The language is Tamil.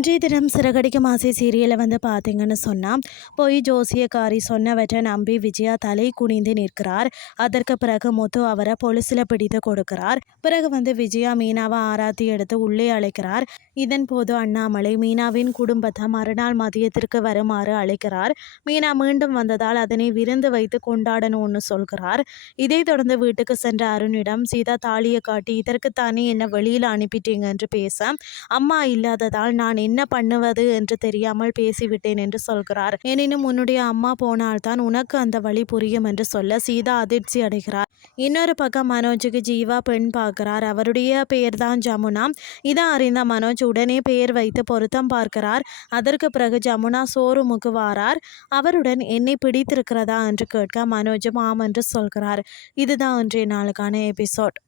இன்றைய தினம் சிறகடிக்கும் ஆசை சீரியலை பார்த்தீங்கன்னு சொன்னால் போய் ஜோசியக்காரி சொன்னவற்றை நம்பி விஜயா தலை குனிந்து நிற்கிறார். அதற்கு பிறகு முத்து அவரை பொலிசில் பிடித்து கொடுக்கிறார். பிறகு விஜயா மீனாவை ஆராத்தி எடுத்து உள்ளே அழைக்கிறார். இதன் போது அண்ணாமலை மீனாவின் குடும்பத்தை மறுநாள் மதியத்திற்கு வருமாறு அழைக்கிறார். மீனா மீண்டும் வந்ததால் அதனை விருந்து வைத்து கொண்டாடணும்னு சொல்கிறார். இதைத் தொடர்ந்து வீட்டுக்கு சென்ற அருணிடம் சீதா தாலியை காட்டி இதற்குத்தானே என்ன வெளியில் அனுப்பிட்டீங்க என்று பேச, அம்மா இல்லாததால் நான் என்ன பண்ணுவது என்று தெரியாமல் பேசிவிட்டேன் என்று சொல்கிறார். எனினும் உன்னுடைய அம்மா போனால்தான் உனக்கு அந்த வழி புரியும் என்று சொல்ல சீதா அதிர்ச்சி அடைகிறார். இன்னொரு பக்கம் மனோஜுக்கு ஜீவா பெண் பார்க்கிறார். அவருடைய பெயர் தான் ஜமுனா. இதை அறிந்த மனோஜ் உடனே பெயர் வைத்து பொருத்தம் பார்க்கிறார். அதற்கு பிறகு ஜமுனா ஷோரூமுக்கு வாரார். அவருடன் என்னை பிடித்திருக்கிறதா என்று கேட்க மனோஜும் ஆம் என்று சொல்கிறார். இதுதான் இன்றைய நாளுக்கான எபிசோட்.